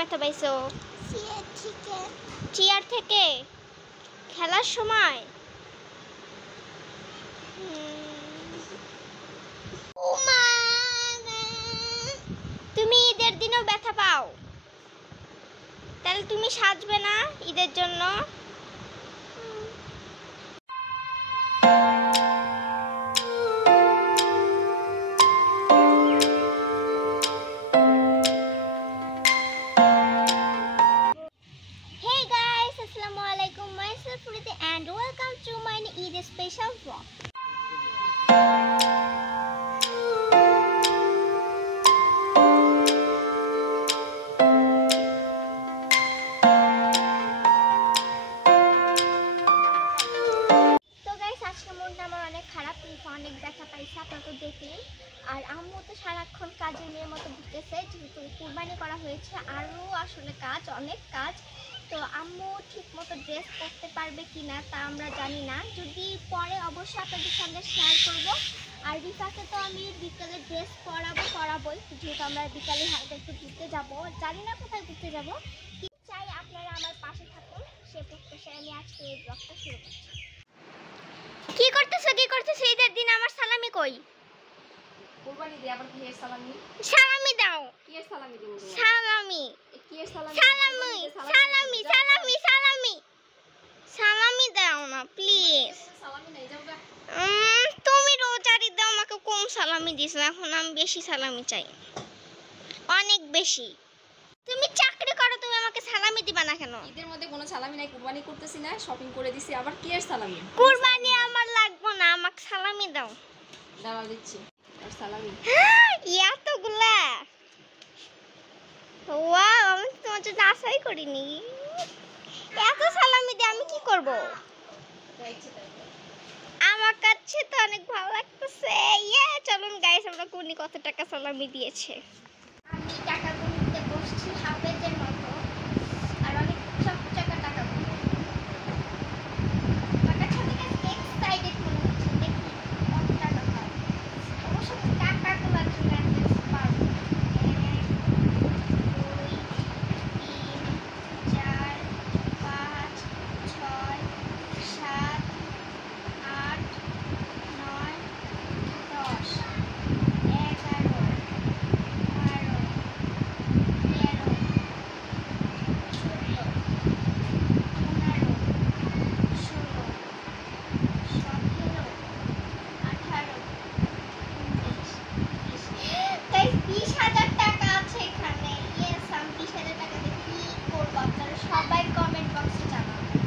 ব্যথা পাইছো? চেয়ার থেকে খেলার সময়? তুমি ঈদের দিনও ব্যথা পাও? তাহলে তুমি সাজবে না ঈদের জন্য? Hey guys, Assalamualaikum. Myself Riti and welcome to my Eid special vlog. অনেক ব্যথা পাইছে, আপনারা তো দেখলেন। আর আম্মু তো সারাক্ষণ কাজের মেয়ের মতো ঘুরতেছে, যেহেতু কুরবানি করা হয়েছে, আরও আসলে কাজ, অনেক কাজ। তো আম্মু ঠিক মতো ড্রেস পরতে পারবে কিনা তা আমরা জানি না, যদি পরে অবশ্যই আপনাদের সঙ্গে শেয়ার করব। আর রিফাকে তো আমি বিকালে ড্রেস পরাবোই, যেহেতু আমরা বিকালে হাতে একটু ঘুরতে যাবো, জানি না কোথায় ঘুরতে যাবো। চাই আপনারা আমার পাশে থাকুন, সে প্রত্যাশায় আমি আজকে এই ব্লগটা শুরু করছি। কি করতেছো ঈদের দিন? আমার সালামি কই? কুরবানি দে, আবার কি এর সালামি? সালামি দাও। কি এর সালামি দেব? সালামি। কি এর সালামি? সালামি দাও না প্লিজ। সালামি নাই, যাও গা। তুমি রোজার ঈদে আমাকে কম সালামি দিছো, এখন আমি বেশি সালামি চাই, অনেক বেশি। তুমি চাকরি করো, তুমি আমাকে সালামি দিবা না কেন? ঈদের মধ্যে কোনো সালামি নাই, কুরবানি করতেছি না, শপিং করে দিছি, আবার কি এর সালামি? কুরবানি আমার লাগবে না, আমাকে সালামি দাও। দাও দিচ্ছি আর সালামি। এতগুলা? ওয়াও, আমি তোমার জন্য আশাই করিনি। এত সালামি দিয়ে আমি কি করব? আমার কাছে তো অনেক ভালো লাগতেছে। চলুন গাইস, আমরা কোনি কত টাকা সালামি দিয়েছে। আমি টাকা গুনতে বসছি হাফেজের মতো, আর অনেক চকচকা টাকা গুনবো। আমার কাছে অনেক এক্সাইটেড মনে হচ্ছে, দেখি কত টাকা পাবো। অবশ্য টাকাগুলোর জন্য আমি পারবো। 1 2 3 4 5 6 7 8 9 10 11 12 13 14 15 16 17 18 20,000 টাকা আছে এখানে। ইয়েস, আমি 20,000 টাকা দিয়ে কি করবো আপনারা সবাই কমেন্ট বক্সে জানাবেন।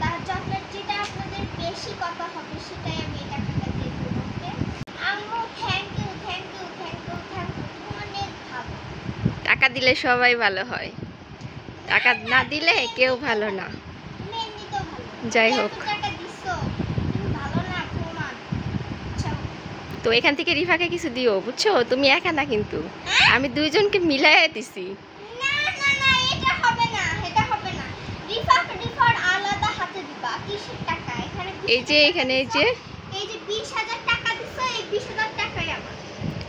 তার জন্য যেটা আপনাদের বেশি কথা হবে সেটাই আমি এই টাকাটা দিয়ে দেবো। ওকে আম্মু, থ্যাংক ইউ অনেক ভালো। টাকা দিলে সবাই ভালো হয়, টাকা না দিলে কেউ ভালো না। তুমি এমনিতেও ভালো। যাই হোক, টাকা দিছো, তুমি ভালো না প্রমাণ। তো এখান থেকে রিফাকে কিছু দিও, বুঝছো? তুমি একা না কিন্তু, আমি দুইজনকে মিলাইয়া দিছি। না এটা হবে না। রিফার আলাদা হাতে দিবা। কিসের টাকা? এখানে এই যে এখানে এই যে 20,000 টাকা দিছো, এই 20,000 টাকাই আমার।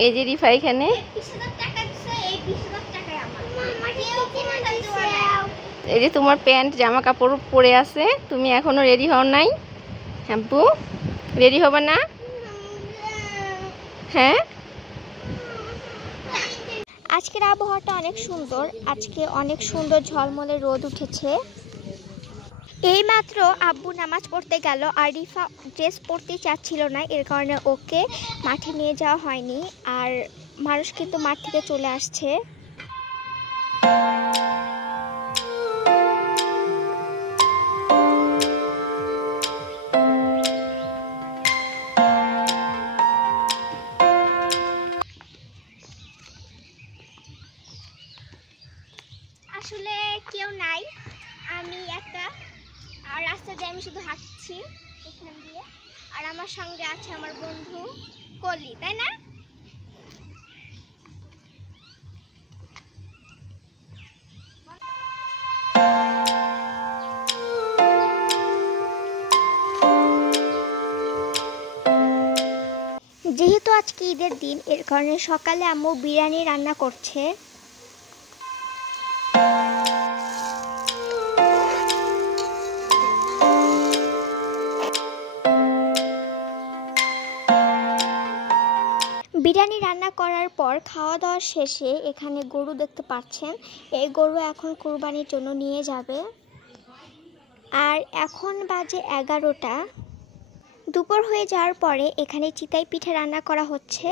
এই যে রিফা এখানে 20,000 টাকা দিছো, এই 20,000 টাকাই আমার। কেউ কোনোটা দিবা না। এই যে তোমার প্যান্ট জামা কাপড় পরে আছে, তুমি এখনো রেডি হও নাই? হ্যাম্পু রেডি হবে না? হ্যাঁ, আজকের আবহাওয়াটা অনেক সুন্দর, আজকে অনেক সুন্দর ঝলমলে রোদ উঠেছে। এইমাত্র আব্বু নামাজ পড়তে গেল, আর রিফা ড্রেস পরতে চাচ্ছিল না, এর কারণে ওকে মাঠে নিয়ে যাওয়া হয়নি। আর মানুষ কিন্তু মাঠ থেকে চলে আসছে। আসলে কেউ নাই, আমি একটা আর রাস্তা দিয়ে আমি শুধু হাঁটছি এখান দিয়ে, আর আমার সঙ্গে আছে আমার বন্ধু কলি, তাই না? যেহেতু আজকে ঈদের দিন, এর কারণে সকালে আম্মু বিরিয়ানি রান্না করছে। করার পর খাওয়া দাওয়া শেষে এখানে গরু দেখতে পাচ্ছেন, এই গরু এখন কুরবানির জন্য নিয়ে যাবে। আর এখন বাজে 11টা। দুপুর হয়ে যাওয়ার পরে এখানে চিতাই পিঠা রান্না করা হচ্ছে।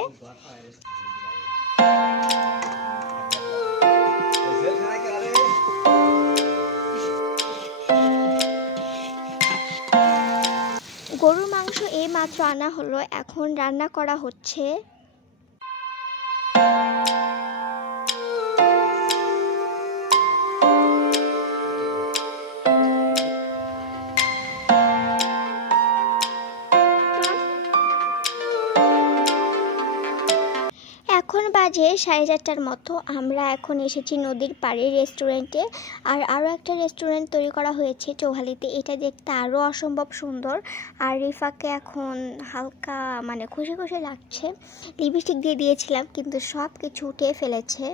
গরুর মাংস এই মাত্র আনা হলো, এখন রান্না করা হচ্ছে। এখন বাজে 4:30টার মতো। আমরা এখন এসেছি নদীর পাড়ে রেস্টুরেন্টে। আর আরও একটা রেস্টুরেন্ট তৈরি করা হয়েছে চৌহালিতে, এটা দেখতে আরও অসম্ভব সুন্দর। আর রিফাকে এখন হালকা খুশি খুশি লাগছে। লিপস্টিক দিয়ে দিয়েছিলাম কিন্তু সব কিছু উঠে ফেলেছে।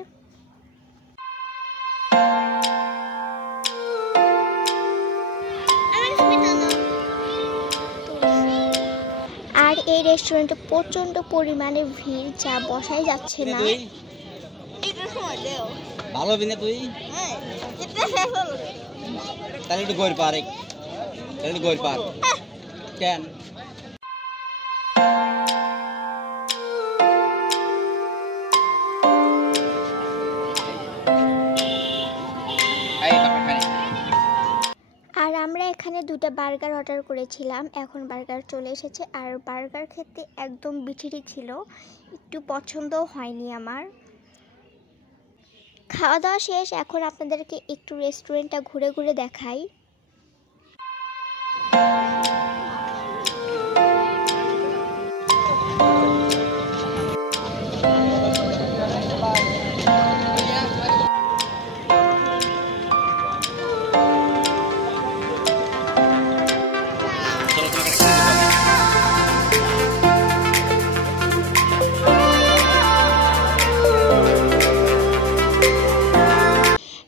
আর এই রেস্টুরেন্টে প্রচন্ড পরিমাণে ভিড়, যা বসাই যাচ্ছে না। ভালো বিনে তুই তাহলে একটু গোল পার, তাহলে গোল পার কেন? আর আমরা এখানে 2টা বার্গার অর্ডার করেছিলাম, এখন বার্গার চলে এসেছে। আর বার্গার খেতে একদম বিচিরি ছিল, একটু পছন্দও হয়নি আমার। খাওয়া দাওয়া শেষ, এখন আপনাদেরকে একটু রেস্টুরেন্টটা ঘুরে ঘুরে দেখাই।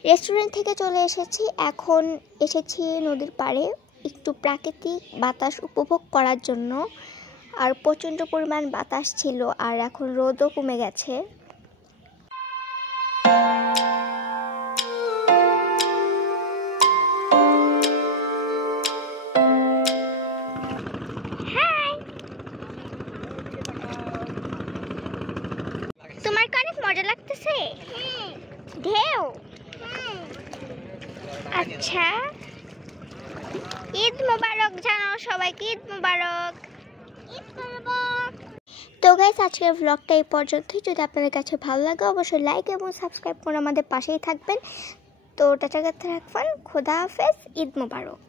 রেস্টুরেন্ট থেকে চলে এসেছি, এখন এসেছি নদীর পাড়ে একটু প্রাকৃতিক বাতাস উপভোগ করার জন্য। আর প্রচণ্ড পরিমাণ বাতাস ছিল, আর এখন রোদও কমে গেছে। তোমার কি অনেক মজা লাগতেছে? ঢেউ? আচ্ছা, ঈদ মোবারক জানাও সবাইকে, ঈদ মোবারক। তো গাইস, আজকের ব্লগটা এই পর্যন্তই। যদি আপনাদের কাছে ভালো লাগে অবশ্যই লাইক এবং সাবস্ক্রাইব করে আমাদের পাশেই থাকবেন। তো টাটা রাখবেন, খোদা হাফেজ, ঈদ মোবারক।